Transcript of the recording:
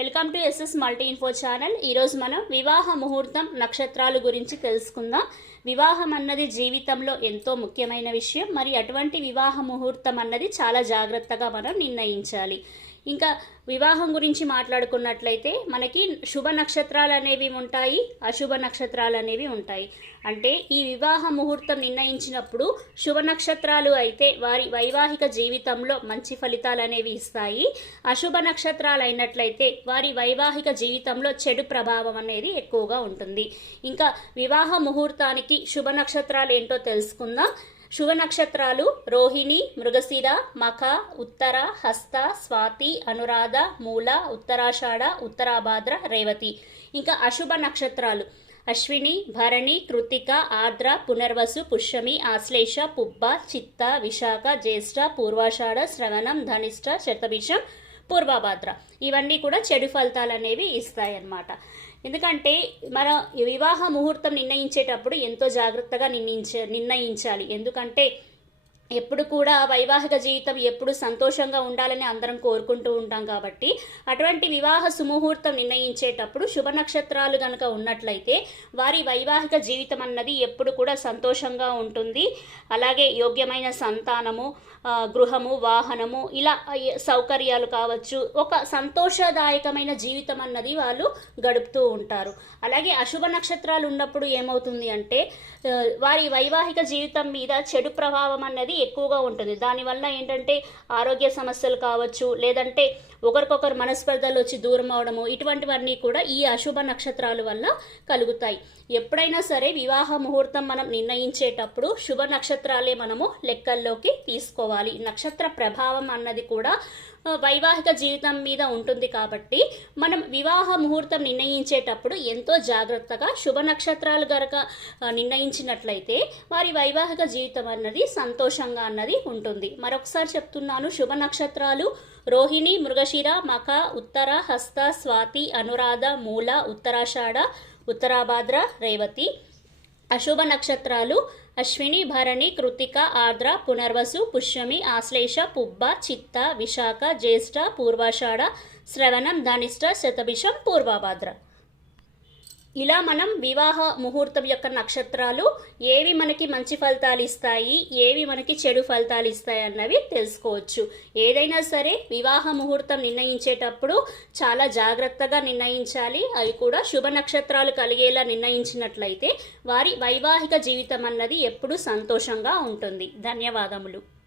Welcome to S S multi info channel. ఈరోజు మనం వివాహ ముహూర్తం నక్షత్రాలు గురించి తెలుసుకుందాం. వివాహం అన్నది జీవితంలో ఎంతో ముఖ్యమైన విషయం. మరి అటువంటి వివాహ ముహూర్తం అన్నది చాలా జాగ్రత్తగా మనం నిర్ణయించాలి. ఇంకా వివాహం గురించి మాట్లాడుకున్నట్లయితే మనకి శుభ నక్షత్రాలు అనేవి ఉంటాయి అశుభ నక్షత్రాలు అనేవి ఉంటాయి. అంటే ఈ వివాహ ముహూర్తం నిర్ణయించినప్పుడు శుభ నక్షత్రాలు అయితే వారి వైవాహిక జీవితంలో మంచి ఫలితాలు అనేవి ఇస్తాయి. అశుభ నక్షత్రాలు అయినట్లయితే వారి వైవాహిక జీవితంలో చెడు ప్రభావం అనేది ఎక్కువగా ఉంటుంది. ఇంకా వివాహ ముహూర్తానికి శుభ నక్షత్రాలు ఏంటో తెలుసుకుందాం. శుభ నక్షత్రాలు రోహిణి మృగశిర మఖ ఉత్తర హస్త స్వాతి అనురాధ మూల ఉత్తరాషాఢ ఉత్తరాభాద్ర రేవతి. ఇంకా అశుభ నక్షత్రాలు. అశ్విని భరణి కృతిక ఆర్ద్ర పునర్వసు పుష్యమి ఆశ్లేష పుబ్బ చిత్త విశాఖ జ్యేష్ఠ పూర్వాషాఢ శ్రవణం ధనిష్ట శతభిషం పూర్వభాద్ర ఇవన్నీ కూడా చెడు ఫలితాలు అనేవి ఇస్తాయన్నమాట. ఎందుకంటే మన వివాహ ముహూర్తం నిర్ణయించేటప్పుడు ఎంతో జాగ్రత్తగా నిర్ణయించ నిర్ణయించాలి. ఎందుకంటే ఎప్పుడు కూడా వైవాహిక జీవితం ఎప్పుడు సంతోషంగా ఉండాలని అందరం కోరుకుంటూ ఉంటాం కాబట్టి అటువంటి వివాహ సుముహూర్తం నిర్ణయించేటప్పుడు శుభ నక్షత్రాలు కనుక ఉన్నట్లయితే వారి వైవాహిక జీవితం అన్నది ఎప్పుడు కూడా సంతోషంగా ఉంటుంది. అలాగే యోగ్యమైన సంతానము గృహము వాహనము ఇలా సౌకర్యాలు కావచ్చు ఒక సంతోషదాయకమైన జీవితం అన్నది వాళ్ళు గడుపుతూ ఉంటారు. అలాగే అశుభ నక్షత్రాలు ఉన్నప్పుడు ఏమవుతుంది అంటే వారి వైవాహిక జీవితం మీద చెడు ప్రభావం అన్నది ఎక్కువగా ఉంటుంది. దానివల్ల ఏంటంటే ఆరోగ్య సమస్యలు కావచ్చు లేదంటే ఒకరికొకరు మనస్పర్ధలు వచ్చి దూరం అవడము ఇటువంటివన్నీ కూడా ఈ అశుభ నక్షత్రాల వల్ల కలుగుతాయి. ఎప్పుడైనా సరే వివాహ ముహూర్తం మనం నిర్ణయించేటప్పుడు శుభ నక్షత్రాలే మనము లెక్కల్లోకి తీసుకోవాలి. నక్షత్ర ప్రభావం అన్నది కూడా వైవాహిక జీవితం మీద ఉంటుంది కాబట్టి మనం వివాహ ముహూర్తం నిర్ణయించేటప్పుడు ఎంతో జాగ్రత్తగా శుభ నక్షత్రాలు గనక నిర్ణయించినట్లయితే వారి వైవాహిక జీవితం అన్నది సంతోషంగా అన్నది ఉంటుంది. మరొకసారి చెప్తున్నాను శుభ నక్షత్రాలు రోహిణి మృగశిర మఖ ఉత్తర హస్త స్వాతి అనురాధ మూల ఉత్తరాషాఢ ఉత్తరాభాద్ర రేవతి. అశుభ నక్షత్రాలు అశ్విని భరణి కృతిక ఆర్ద్ర పునర్వసు పుష్యమి ఆశ్లేష పుబ్బ చిత్త విశాఖ జ్యేష్ఠ పూర్వాషాఢ శ్రవణం ధనిష్ట శతభిషం పూర్వభాద్ర. ఇలా మనం వివాహ ముహూర్తం యొక్క నక్షత్రాలు ఏవి మనకి మంచి ఫలితాలు ఇస్తాయి ఏవి మనకి చెడు ఫలితాలు ఇస్తాయి అన్నవి తెలుసుకోవచ్చు. ఏదైనా సరే వివాహ ముహూర్తం నిర్ణయించేటప్పుడు చాలా జాగ్రత్తగా నిర్ణయించాలి. అవి కూడా శుభ నక్షత్రాలు కలిగేలా నిర్ణయించినట్లయితే వారి వైవాహిక జీవితం అన్నది ఎప్పుడూ సంతోషంగా ఉంటుంది. ధన్యవాదములు.